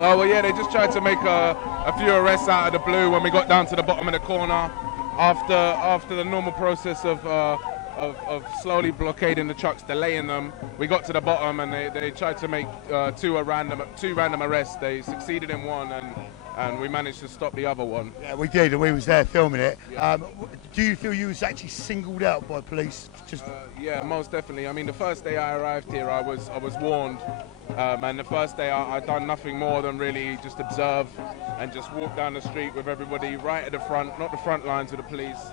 Oh, well, yeah, they just tried to make a few arrests out of the blue when we got down to the bottom of the corner. After the normal process of slowly blockading the trucks, delaying them, we got to the bottom and they tried to make two random arrests. They succeeded in one and we managed to stop the other one. Yeah, we did, and we was there filming it. Yeah. Do you feel you was actually singled out by police? Yeah, most definitely. I mean, the first day I arrived here, I was warned, and the first day I'd done nothing more than really just observe and just walk down the street with everybody right at the front, not the front lines of the police.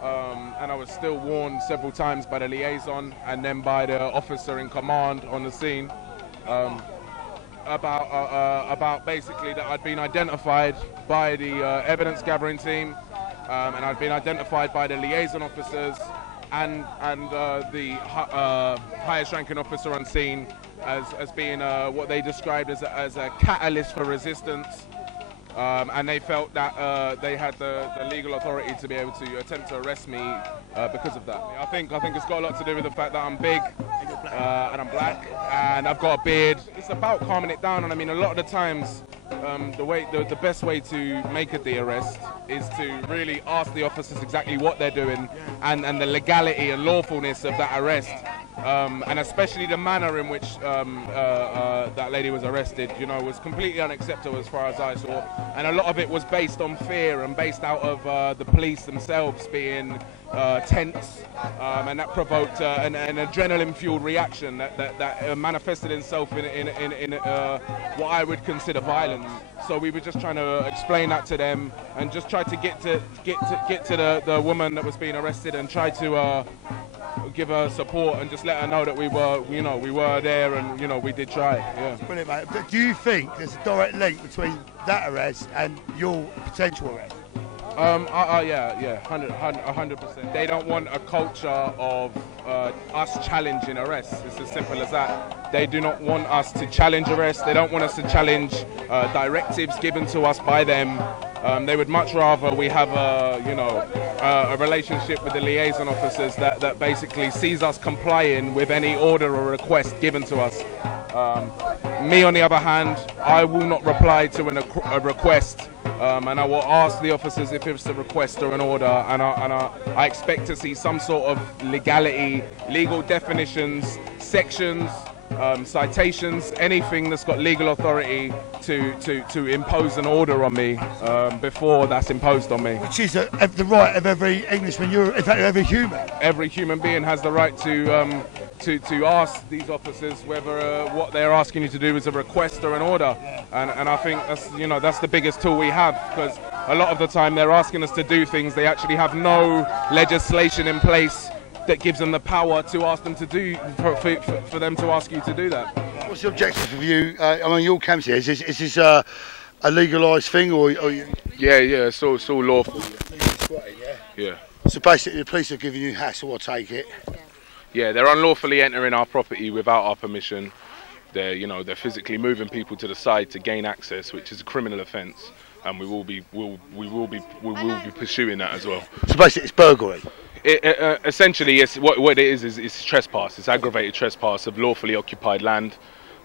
And I was still warned several times by the liaison and then by the officer in command on the scene. About basically that I'd been identified by the evidence gathering team, and I'd been identified by the liaison officers and the highest ranking officer on scene as being what they described as a catalyst for resistance, and they felt that they had the legal authority to be able to attempt to arrest me because of that. I think it's got a lot to do with the fact that I'm big and I'm black and I've got a beard. It's about calming it down, and I mean a lot of the times the best way to make a de-arrest is to really ask the officers exactly what they're doing and the legality and lawfulness of that arrest. And especially the manner in which that lady was arrested, you know, was completely unacceptable as far as I saw. And a lot of it was based on fear and based out of the police themselves being tense, and that provoked an adrenaline-fueled reaction that manifested itself in what I would consider violence. So we were just trying to explain that to them and just try to get to the woman that was being arrested and try to give her support and just let her know that we were there and, you know, we did try. Yeah. Brilliant, mate. But do you think there's a direct link between that arrest and your potential arrest? Yeah, 100%. They don't want a culture of us challenging arrests. It's as simple as that. They do not want us to challenge arrests. They don't want us to challenge directives given to us by them. They would much rather we have a relationship with the liaison officers that basically sees us complying with any order or request given to us. Me, on the other hand, I will not reply to a request, and I will ask the officers if it's a request or an order, and I expect to see some sort of legality, legal definitions, sections, citations, anything that's got legal authority to impose an order on me before that's imposed on me. Which is the right of every Englishman, in fact every human. Every human being has the right to ask these officers whether what they're asking you to do is a request or an order, and I think that's the biggest tool we have, because a lot of the time they're asking us to do things they actually have no legislation in place that gives them the power to ask them to do, for them to ask you to do that. What's the objective of you? I mean, your camps here, is this a legalised thing, or you? Yeah, it's all lawful. Yeah. So basically, the police are giving you hassle, I take it. Yeah, they're unlawfully entering our property without our permission. They're physically moving people to the side to gain access, which is a criminal offence, and we will be pursuing that as well. So basically, it's burglary. Essentially, yes. What it is trespass. It's aggravated trespass of lawfully occupied land.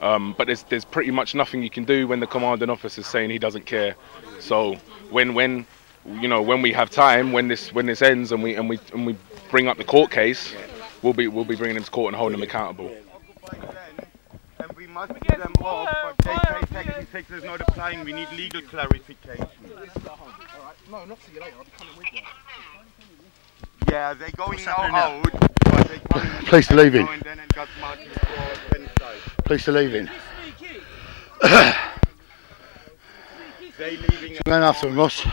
But there's pretty much nothing you can do when the commanding officer is saying he doesn't care. So when we have time, when this ends and we bring up the court case, we'll be bringing him to court and holding him accountable. And we must get them off, but they say Section 6 is not applying. We need legal clarification. No, not see you later. I'll be coming with you. Yeah, they're going now out, but they come in. Police are leaving. Police are leaving. They're leaving. Going after them, Ross.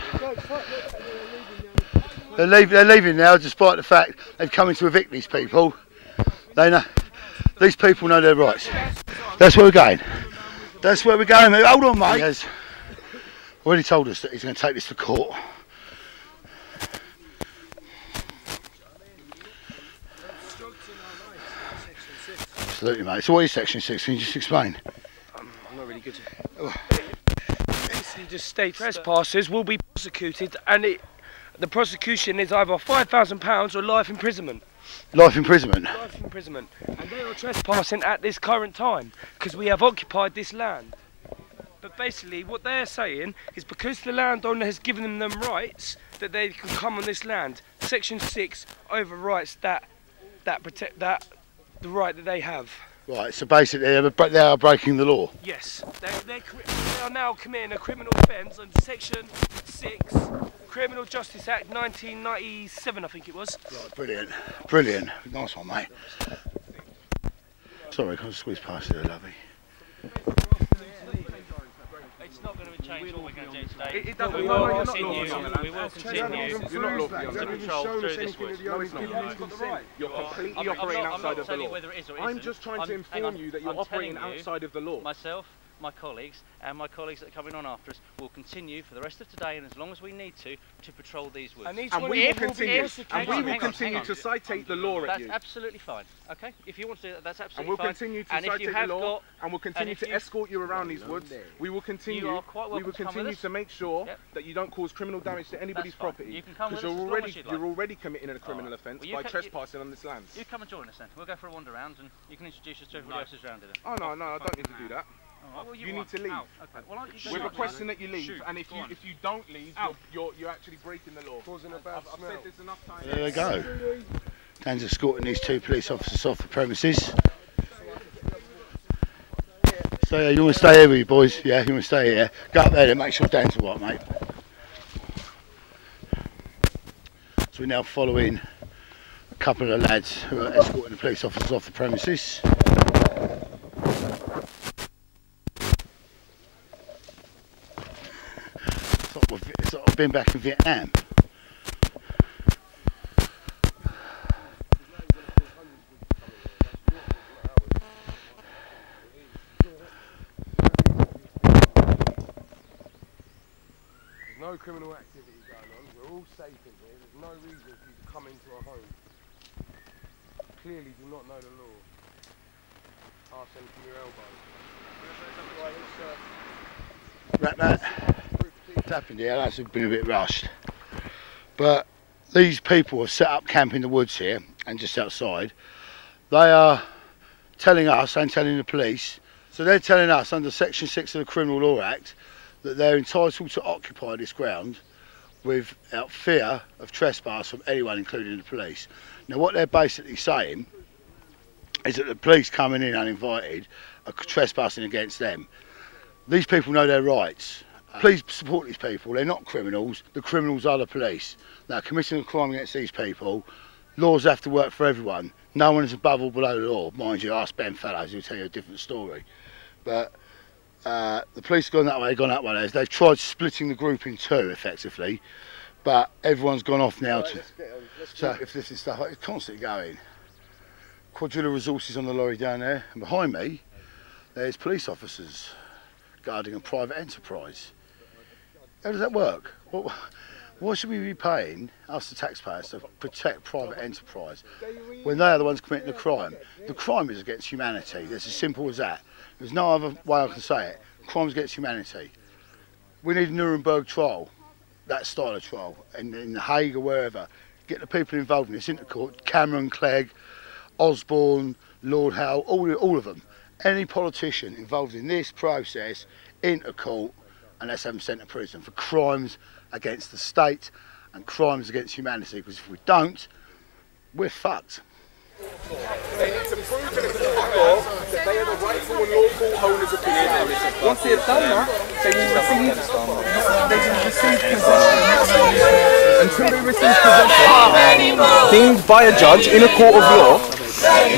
They're leaving now, despite the fact they've come in to evict these people. They know. These people know their rights. That's where we're going. That's where we're going. Hold on, mate. He has already told us that he's going to take this to court. Absolutely, mate. So what is Section 6? Can you just explain? I'm not really good at Basically just states trespassers will be prosecuted, and the prosecution is either £5,000 or life imprisonment. Life imprisonment? Life imprisonment. And they are trespassing at this current time, because we have occupied this land. but basically what they're saying is because the landowner has given them rights that they can come on this land. Section 6 overwrites the right that they have. Right, so basically they are breaking the law. Yes, they are now committing a criminal offence under Section 6, Criminal Justice Act 1997, I think it was. Right, brilliant, brilliant. Nice one, mate. Sorry, can I squeeze past you, lovely? It's not going to change what we're going to do today. It doesn't. We will continue. You're not lawfully on the land. Control through this wood. No, it's not. You're completely operating outside of the law. Whether it is or I'm isn't. just trying to inform you that you're operating outside of the law. Myself, my colleagues, and my colleagues that are coming on after us will continue for the rest of today and as long as we need to patrol these woods. And we will continue to citate the law at you. That's absolutely fine. Okay, if you want to do that, that's absolutely and we'll fine. continue to citate the law, and we'll continue to escort you around these woods. We will continue. To make sure that you don't cause criminal damage to anybody's property, because you're already committing a criminal offence by trespassing on this land. You come and join us then. We'll go for a wander around, and you can introduce us to everybody else who's around here. Oh no, I don't need to do that. Right, well, you need to leave. Okay. Well, we're requesting that you leave, and if you don't leave, you're actually breaking the law. Causing a bad smell. I've said this enough times. There we go. Dan's escorting these 2 police officers off the premises. So you want to stay here with you boys? Yeah, you want to stay here? Go up there and make sure Dan's all right, mate. So we're now following a couple of lads who are escorting the police officers off the premises. It's like I've been back in Vietnam. No criminal activity going on. We're all safe in here. There's no reason for you to come into our home. Clearly do not know the law. Arse them from your elbow. Right, that. What's happened here? That's been a bit rushed. But these people have set up camp in the woods here and just outside. They are telling us and telling the police. So they're telling us under Section 6 of the Criminal Law Act that they're entitled to occupy this ground without fear of trespass from anyone, including the police. Now what they're basically saying is that the police coming in uninvited are trespassing against them. These people know their rights. Please support these people. They're not criminals. The criminals are the police. Now committing a crime against these people, laws have to work for everyone. No one is above or below the law. Mind you, ask Ben Fellows, he'll tell you a different story. But the police have gone that way, gone that way. They've tried splitting the group in 2 effectively, but everyone's gone off now. So if this is stuff, it's constantly going. Quadrilla resources on the lorry down there, and behind me there's police officers guarding a private enterprise. How does that work? Why should we be paying, us the taxpayers, to protect private enterprise when they are the ones committing the crime? The crime is against humanity. It's as simple as that. There's no other way I can say it. Crimes against humanity. We need a Nuremberg trial, that style of trial, in The Hague or wherever. Get the people involved in this into court. Cameron, Clegg, Osborne, Lord Howe, all of them. Any politician involved in this process into court, and let's have them sent to prison for crimes against the state and crimes against humanity, because if we don't, we're fucked. It's approved in the law that they are the rightful and lawful owners of this land. Once they have done that, they will receive possession. Until they receive possession, deemed by a judge in a court of law,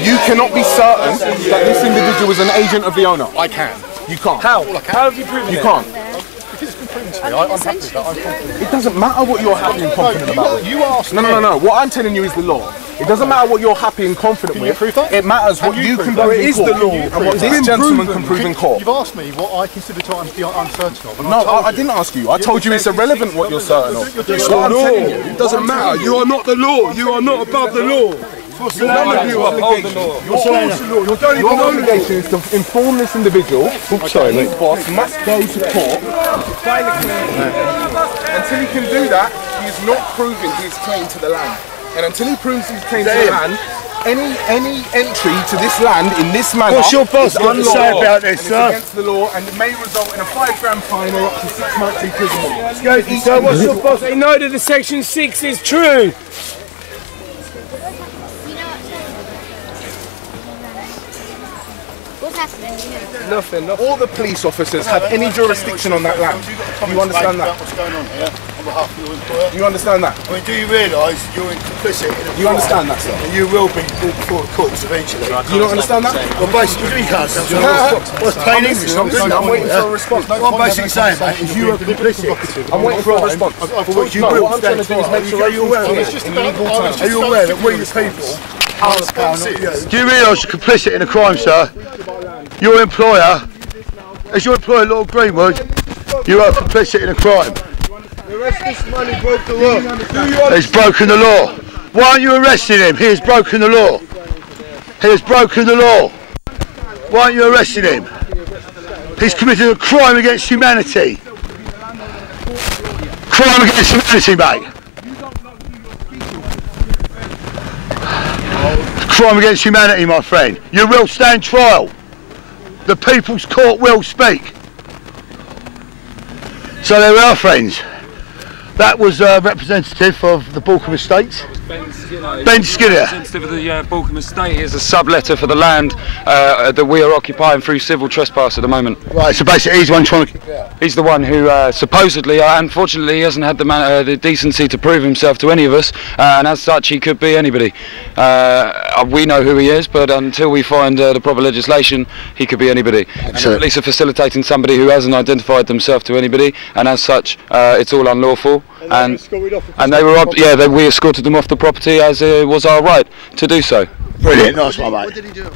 you cannot be certain that this individual is an agent of the owner. I can. You can't. How? How have you proven it? You can't. I'm happy with that. I'm confident. It doesn't matter what you're happy and confident about. You asked. No. What I'm telling you is the law. It doesn't matter what you're happy and confident with. It matters what you can prove in court. And what this gentleman can prove in court. You've asked me what I consider to be uncertain of. No, I didn't ask you. I told you it's irrelevant what you're certain of. What I'm telling you, it doesn't matter. You are not the law. You are not above the law. Your obligation is to inform this individual. Oops, sorry, mate. Boss must go to court. Until he can do that, he is not proving his claim to the land. And until he proves his claim to the land, Any entry to this land in this manner. What's your boss got to say about this, and sir? It's against the law, and it may result in a £5 fine or up to 6 months imprisonment. Excuse me, sir, what's your boss? They know that the Section 6 is true. What's happening? Nothing. All the police officers have any jurisdiction on that land. Do you understand that? What's going on here on behalf of your employer? Do you understand that? I mean, do you realise you're complicit in a crime? Do you understand that, sir? And you will be brought before the courts eventually. Do you not understand that? Well, basically, you can't say what's plain English. I'm waiting for a response. What I'm basically saying, mate, is you are complicit. I'm waiting for a response. For which you will stand trial. Are you aware of it? Are you aware that we, the people, do you realise you're complicit in a crime, sir? Your employer, as your employer, Lord Greenwood, you are complicit in a crime. He's broken the law. Why aren't you arresting him? He has broken the law. He has broken the law. Why aren't you arresting him? He's committed a crime against humanity. Crime against humanity, mate. Crime against humanity, my friend. You will stand trial. The People's Court will speak. So there we are, friends. That was a representative of the Balcombe Estates. Ben Skinner. Representative of the Balcombe Estate is a subletter for the land that we are occupying through civil trespass at the moment. Right, so basically he's the one trying to kick it out. He's the one who supposedly, unfortunately, he hasn't had the decency to prove himself to any of us, and as such he could be anybody. We know who he is, but until we find the proper legislation, he could be anybody. And the police are facilitating somebody who hasn't identified themselves to anybody, and as such it's all unlawful. And they were, we escorted them off the property as it was our right to do so. Brilliant, nice one, mate. What did he do?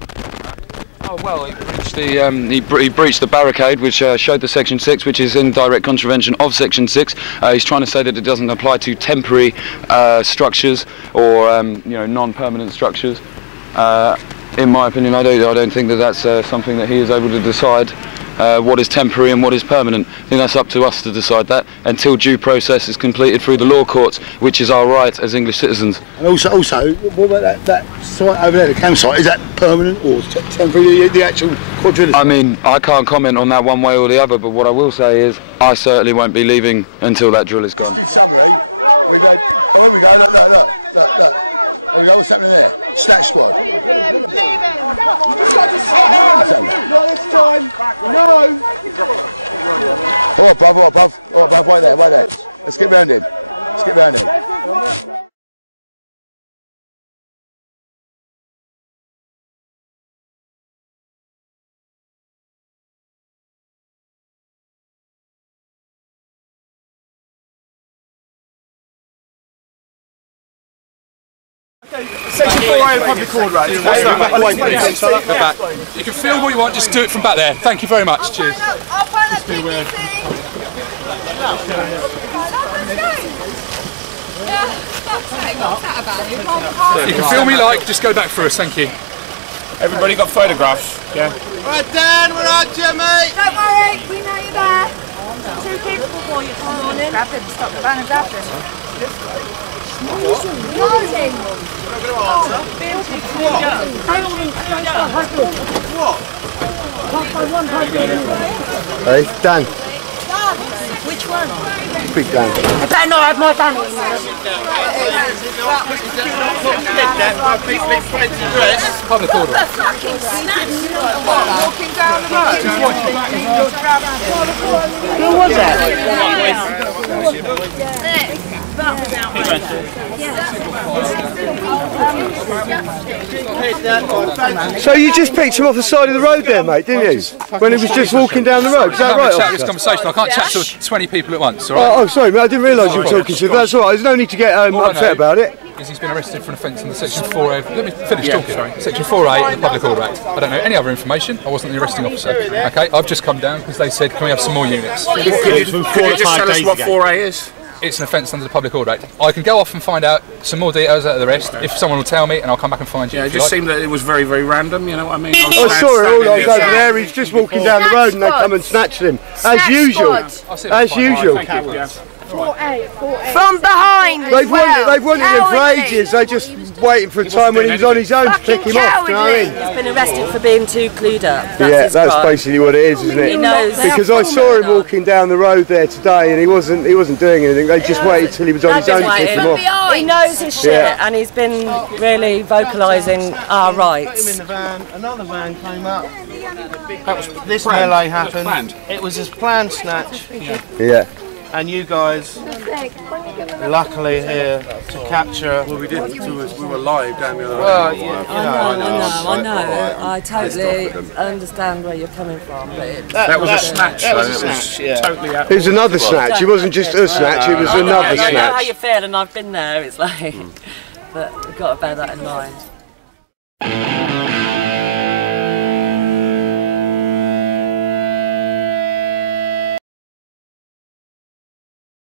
Oh well, he breached the barricade, which showed the Section 6, which is in direct contravention of Section 6. He's trying to say that it doesn't apply to temporary structures or non-permanent structures. In my opinion, I don't think that that's something that he is able to decide. What is temporary and what is permanent. I think that's up to us to decide that until due process is completed through the law courts, which is our right as English citizens. And also, what about that site over there, the campsite? Is that permanent or temporary, the actual quadrilateral? I mean, I can't comment on that one way or the other, but what I will say is I certainly won't be leaving until that drill is gone. What's happening there? Snack squad. Let's get round it. Section 4A of the public order right? You can film what you want, just do it from back there. Thank you very much. Cheers. Just be aware. You can film me like, just go back for us, thank you. Everybody got photographs? Yeah. Right, Dan, we're on, Jimmy! Don't worry, we know you're there. 2 people before you come on in. Grab him, stop the van and grab him. Hey, Dan. Which one? Big Dan. I better not have my Dan in there. Public order. Fucking snatch! Walking down the road. Who was that? So you just picked him off the side of the road there, mate, didn't you? When he was just walking down the road, is that right? Chat this conversation. I can't chat to 20 people at once, all right? Oh, sorry, mate, I didn't realise you were talking to. That's all right. There's no need to get upset about it. He's been arrested for an offence in the Section 4A. Let me finish talking. Sorry. Section 4A of the Public Order Act. I don't know any other information. I wasn't the arresting officer. Okay, I've just come down because they said, can we have some more units? Could you just tell us what 4A is? It's an offence under the Public Order Act. I can go off and find out some more details out of the rest if someone will tell me, and I'll come back and find you. Yeah, it just seemed that it was very, very random, you know what I mean? I saw it all. I was over there. He's just walking down the road and they come and snatched him. As usual. As usual. From behind. They've wanted him for ages. They're just waiting for a time when he was on his own to pick him off. You know what I mean? He's been arrested for being too clued up. That's basically what it is, isn't it? He knows. Because I saw him walking down the road there today, and he wasn't doing anything. They just waited till he was on his own to pick him off. He knows his shit, and he's been really vocalising our rights. In the van, another van came up. This melee happened. It was his planned snatch. Yeah. And you guys, luckily here to capture. Well, we did. We were live down the other Well, I know. I totally understand where you're coming from. But that was a snatch. That was a snatch. Yeah. Totally. It was another snatch. It wasn't just a snatch. It was another snatch. I know how you feel, and I've been there. It's like, but we've got to bear that in mind.